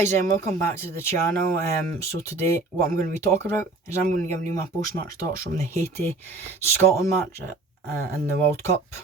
Guys, welcome back to the channel. So today what I'm going to be talking about is I'm going to give you my post-match thoughts from the Haiti-Scotland match in the World Cup.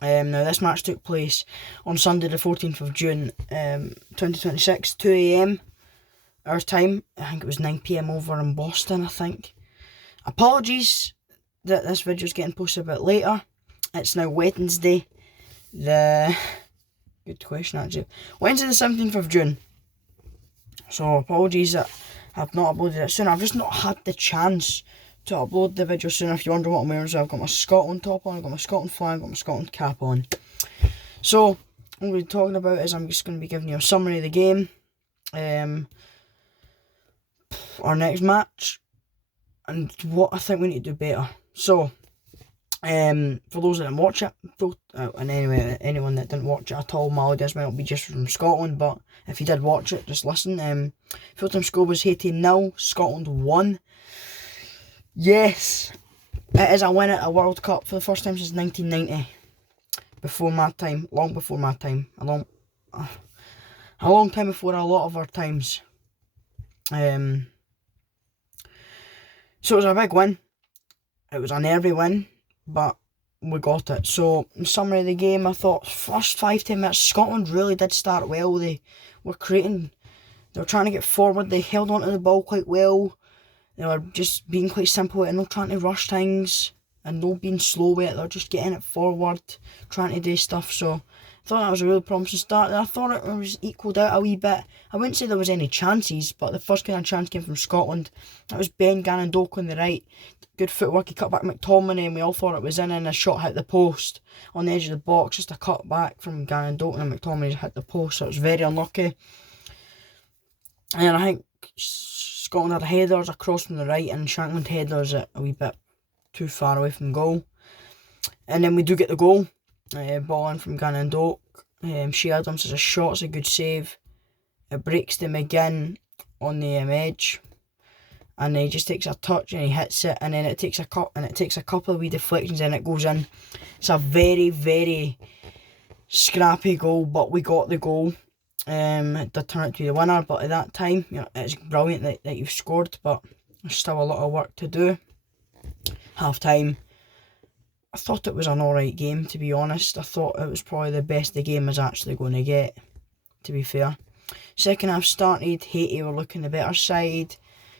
Now this match took place on Sunday the 14th of June 2026, 2 AM our time. I think it was 9 PM over in Boston, I think. Apologies that this video is getting posted a bit later. It's now Wednesday, good question actually, Wednesday the 17th of June. So apologies that I've not uploaded it soon. I've just not had the chance to upload the video soon. If you wonder what I'm wearing, so I've got my Scotland top on, I've got my Scotland flag, I've got my Scotland cap on. So what I'm going to be talking about is I'm just going to be giving you a summary of the game, our next match, and what I think we need to do better. So for those that didn't watch it, and anyway, anyone that didn't watch it at all, my audience might not be just from Scotland, but if you did watch it, just listen. Full-time score was Haiti 0, Scotland 1. Yes, it is a win at a World Cup for the first time since 1990. Before my time, long before my time, a long time before a lot of our times. So it was a big win. It was a nervy win, but we got it. So, in summary of the game, I thought first 5-10 minutes, Scotland really did start well. They were trying to get forward, they held on to the ball quite well. They were just being quite simple and not trying to rush things and not being slow with it. They were just getting it forward, trying to do stuff. So, I thought that was a really promising start. I thought it was equalled out a wee bit. I wouldn't say there was any chances, but the first kind of chance came from Scotland. That was Ben Gannon-Doak on the right. Good footwork, he cut back McTominay and we all thought it was in, and a shot hit the post on the edge of the box. Just a cut back from Gannon-Doak and McTominay hit the post, so it was very unlucky. And I think Scotland had headers across from the right and Shankland headers a wee bit too far away from goal. And then we do get the goal, ball in from Gannon-Doak. Shea Adams has a shot, it's a good save. It breaks to McGinn on the edge. And he just takes a touch and he hits it, and then it takes a couple of wee deflections and it goes in. It's a very, very scrappy goal, but we got the goal. It did turn out to be the winner, but at that time, you know, it's brilliant that you've scored, but there's still a lot of work to do. Half time, I thought it was an alright game, to be honest. I thought it was probably the best the game was actually going to get, to be fair. Second half started, Haiti were looking the better side,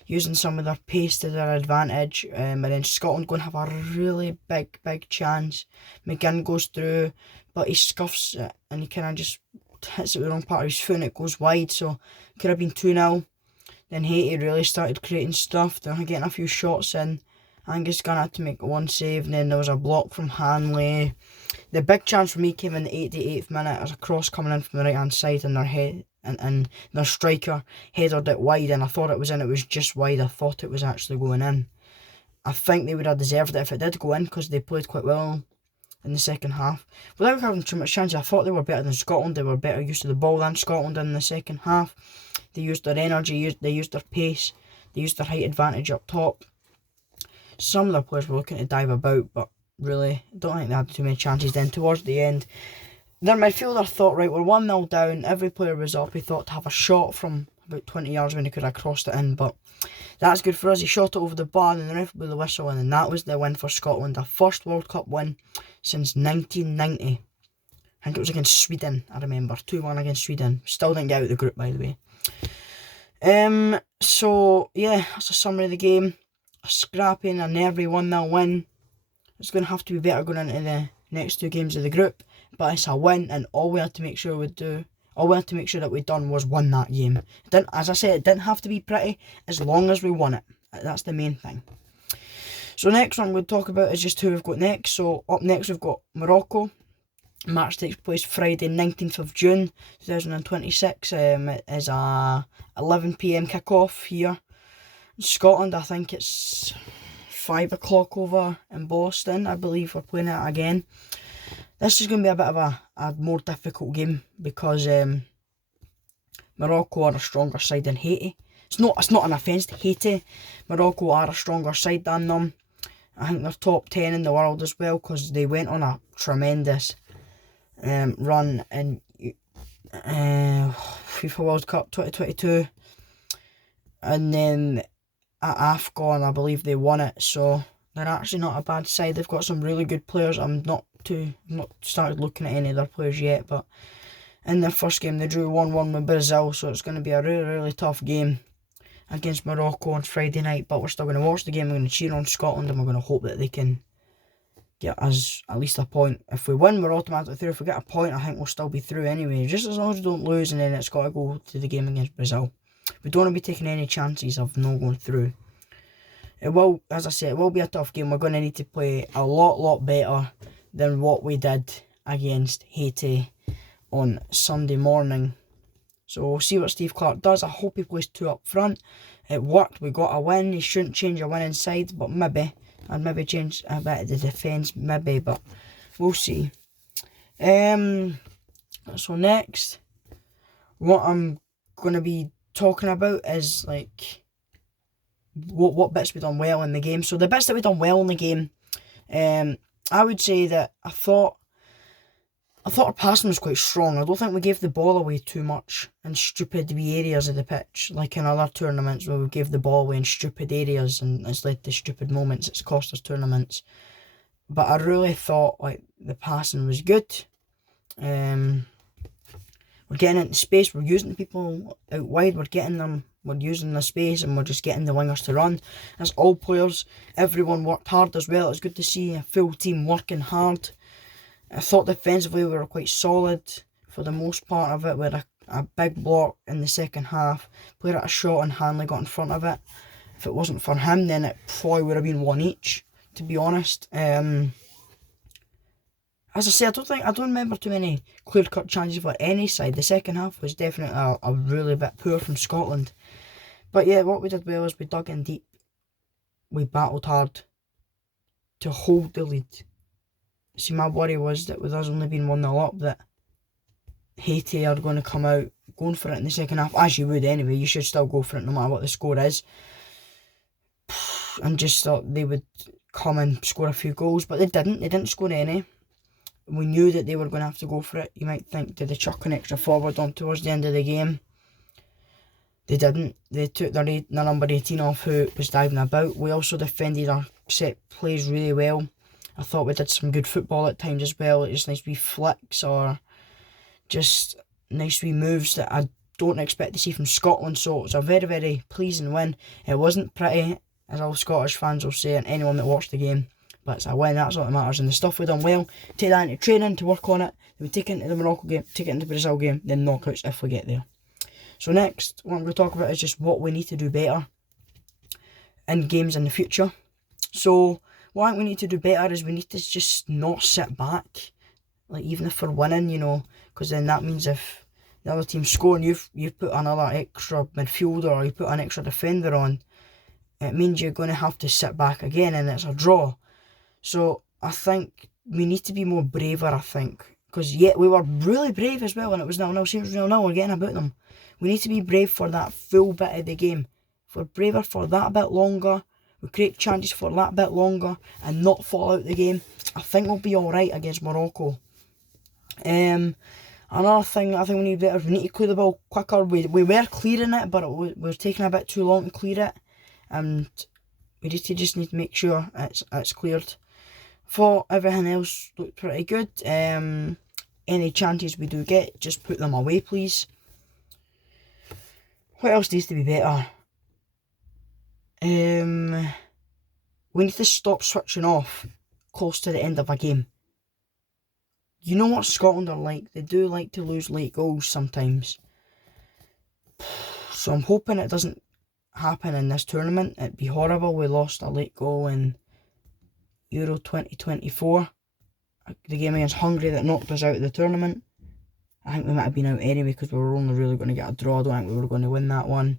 using some of their pace to their advantage, and then Scotland going to have a really big chance. McGinn goes through, but he scuffs it and he kind of just hits it with the wrong part of his foot and it goes wide, so it could have been 2-0. Then Haiti really started creating stuff, they were getting a few shots in. Angus Gunn had to make one save, and then there was a block from Hanley. The big chance for me came in the 88th minute as a cross coming in from the right hand side, and their head and their striker headed it wide, and I thought it was in. It was just wide. I thought it was actually going in. I think they would have deserved it if it did go in, because they played quite well in the second half. Without having too much chance, I thought they were better than Scotland. They were better used to the ball than Scotland in the second half. They used their energy, they used their pace, they used their height advantage up top. Some of the players were looking to dive about, but really, I don't think they had too many chances. Then towards the end, their midfielder thought, right, we're 1-0 down, every player was up. He thought to have a shot from about 20 yards when he could have crossed it in, but that's good for us. He shot it over the bar and the ref blew the whistle, and then that was the win for Scotland. Their first World Cup win since 1990. I think it was against Sweden, I remember. 2-1 against Sweden. Still didn't get out of the group, by the way. So, yeah, that's a summary of the game. A scrappy and a nervy 1-0 win. It's going to have to be better going into the next two games of the group, but it's a win, and all we had to make sure that we'd done was win that game. As I said, it didn't have to be pretty, as long as we won it. That's the main thing. So next one we'll talk about is just who we've got next. So up next we've got Morocco. Match takes place Friday 19th of June 2026. It is a 11 PM kick-off here. Scotland, I think it's 5 o'clock over in Boston. I believe we're playing it again. This is going to be a bit of a more difficult game, because Morocco are a stronger side than Haiti. It's not an offence to Haiti. Morocco are a stronger side than them. I think they're top 10 in the world as well, because they went on a tremendous run, and FIFA World Cup 2022, and then at AFCON I believe they won it, so they're actually not a bad side. They've got some really good players. I'm not started looking at any other players yet, but in their first game they drew 1-1 with Brazil, so it's going to be a really tough game against Morocco on Friday night. But we're still going to watch the game, we're going to cheer on Scotland, and we're going to hope that they can get us at least a point. If we win, we're automatically through. If we get a point, I think we'll still be through anyway, just as long as we don't lose, and then it's got to go to the game against Brazil. We don't want to be taking any chances of not going through. It will, as I said, it will be a tough game. We're going to need to play a lot better than what we did against Haiti on Sunday morning. So we'll see what Steve Clarke does. I hope he plays 2 up front. It worked, we got a win. He shouldn't change a winning side, but maybe. I'd maybe change a bit of the defence, maybe, but we'll see. So next, what I'm going to be talking about is like what bits we done well in the game. So the bits that we done well in the game, I would say that I thought our passing was quite strong. I don't think we gave the ball away too much in stupid wee areas of the pitch, like in other tournaments where we gave the ball away in stupid areas and it's led to stupid moments. It's cost us tournaments. But I really thought like the passing was good. We're getting into space, we're using people out wide, we're using the space, and we're just getting the wingers to run. As all players, everyone worked hard as well. It's good to see a full team working hard. I thought defensively we were quite solid for the most part of it. We had a big block in the second half. Played at a shot and Hanley got in front of it. If it wasn't for him, then it probably would have been 1 each, to be honest. As I say, I don't remember too many clear-cut chances for any side. The second half was definitely a really bit poor from Scotland. But yeah, what we did well is we dug in deep. We battled hard to hold the lead. See, my worry was that with us only being 1-0 up, that Haiti are going to come out going for it in the second half, as you would anyway. You should still go for it no matter what the score is. And just thought they would come and score a few goals, but they didn't. They didn't score any. We knew that they were going to have to go for it. You might think, did they chuck an extra forward on towards the end of the game? They didn't. They took their number 18 off, who was diving about. We also defended our set plays really well. I thought we did some good football at times as well. Just nice wee flicks or just nice wee moves that I don't expect to see from Scotland. So it was a very pleasing win. It wasn't pretty, as all Scottish fans will say, and anyone that watched the game. But it's a win, that's all that matters. And the stuff we done well, take that into training to work on it. Then we take it into the Morocco game, take it into the Brazil game, then knockouts if we get there. So next, what I'm going to talk about is just what we need to do better in games in the future. So what I think we need to do better is we need to just not sit back. Like even if we're winning, you know, because then that means if the other team's scoring, you've put another extra midfielder or you put an extra defender on, it means you're going to have to sit back again and it's a draw. So I think we need to be more braver, I think. Because yeah, we were really brave as well when it was 0-0. See, it was 0-0, we're getting about them. We need to be brave for that full bit of the game. If we're braver for that bit longer, we create chances for that bit longer and not fall out the game, I think we'll be alright against Morocco. Another thing I think we need better, we need to clear the ball quicker. We were clearing it, but we were taking a bit too long to clear it. And we just need to make sure it's cleared. Thought everything else looked pretty good. Any chances we do get, just put them away, please. What else needs to be better? We need to stop switching off close to the end of a game. You know what Scotland are like. They do like to lose late goals sometimes. So I'm hoping it doesn't happen in this tournament. It'd be horrible. We lost a late goal in Euro 2024. The game against Hungary that knocked us out of the tournament. I think we might have been out anyway because we were only really going to get a draw. I don't think we were going to win that one.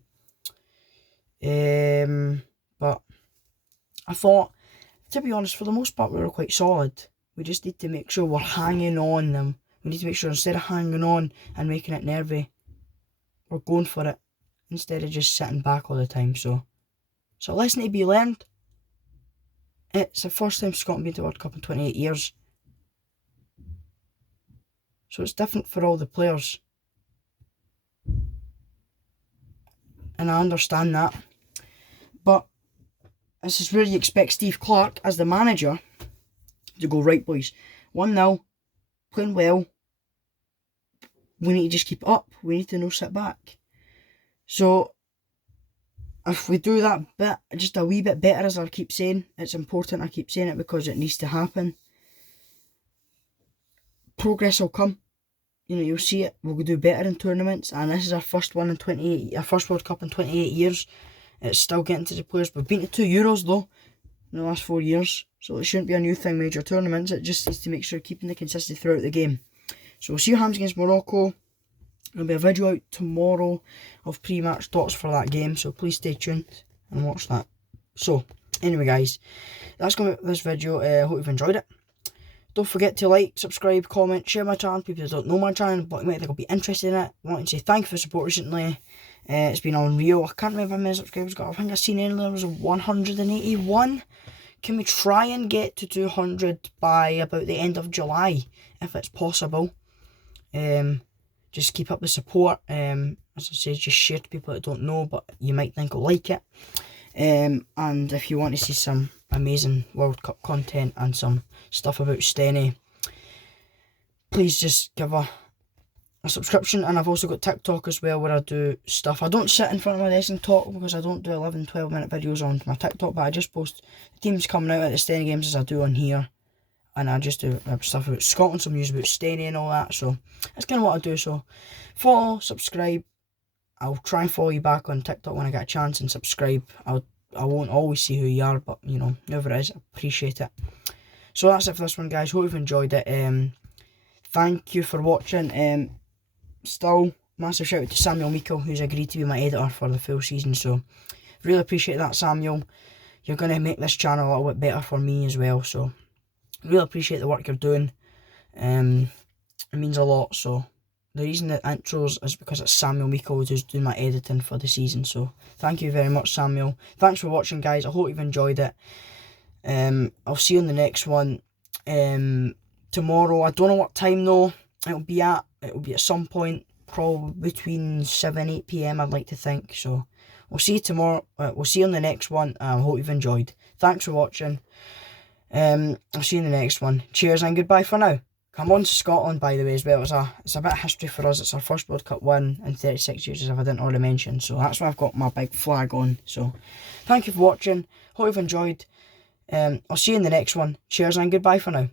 But I thought, to be honest, for the most part we were quite solid. We just need to make sure we're hanging on them. We need to make sure instead of hanging on and making it nervy, we're going for it instead of just sitting back all the time. So a lesson to be learned. It's the first time Scotland been to the World Cup in 28 years. So it's different for all the players. and I understand that. But this is where you expect Steve Clarke, as the manager, to go, right boys, 1-0, playing well, we need to just keep it up, we need to no sit back. So if we do that bit, just a wee bit better, as I keep saying, it's important I keep saying it because it needs to happen, progress will come. You know, you'll see it, we'll do better in tournaments, and this is our first one in 28, our first World Cup in 28 years. It's still getting to the players. We've been to 2 Euros though in the last 4 years, so it shouldn't be a new thing, major tournaments. It just needs to make sure keeping the consistency throughout the game. So we'll see Hams against Morocco. There'll be a video out tomorrow of pre-match thoughts for that game, so please stay tuned and watch that. So anyway guys, that's going to be this video. I hope you've enjoyed it. Don't forget to like, subscribe, comment, share my channel. People who don't know my channel but might think I'll be interested in it, wanting to say thank you for the support recently. It's been unreal. I can't remember how many subscribers got. I think I seen earlier was 181. Can we try and get to 200 by about the end of July, if it's possible? Just keep up the support. As I say, just share to people that don't know, but you might think will like it. And if you want to see some amazing World Cup content and some stuff about Steny, please just give a subscription. And I've also got TikTok as well, where I do stuff. I don't sit in front of my desk and talk because I don't do 11-12 minute videos on my TikTok, but I just post the teams coming out at the Steny games as I do on here, and I just do stuff about Scotland, some news about Steny and all that. So that's kind of what I do. So follow, subscribe. I'll try and follow you back on TikTok when I get a chance, and subscribe. I won't always see who you are, but you know, whoever it is, I appreciate it. So that's it for this one, guys. Hope you've enjoyed it. Thank you for watching. Still, massive shout out to Samuel Meikle, who's agreed to be my editor for the full season. So really appreciate that, Samuel. You're going to make this channel a little bit better for me as well. So really appreciate the work you're doing. It means a lot. So the reason the intros is because it's Samuel Meikle who's doing my editing for the season. So thank you very much, Samuel. Thanks for watching, guys. I hope you've enjoyed it. I'll see you on the next one. Tomorrow, I don't know what time though it'll be at. It'll be at some point, probably between 7-8 PM, I'd like to think. So we'll see you tomorrow. We'll see you on the next one. I hope you've enjoyed. Thanks for watching. I'll see you in the next one. Cheers and goodbye for now. Come on to Scotland, by the way, as well. It's a bit of history for us. It's our first World Cup win in 36 years, as if I didn't already mention. So that's why I've got my big flag on. So thank you for watching. Hope you've enjoyed. I'll see you in the next one. Cheers and goodbye for now.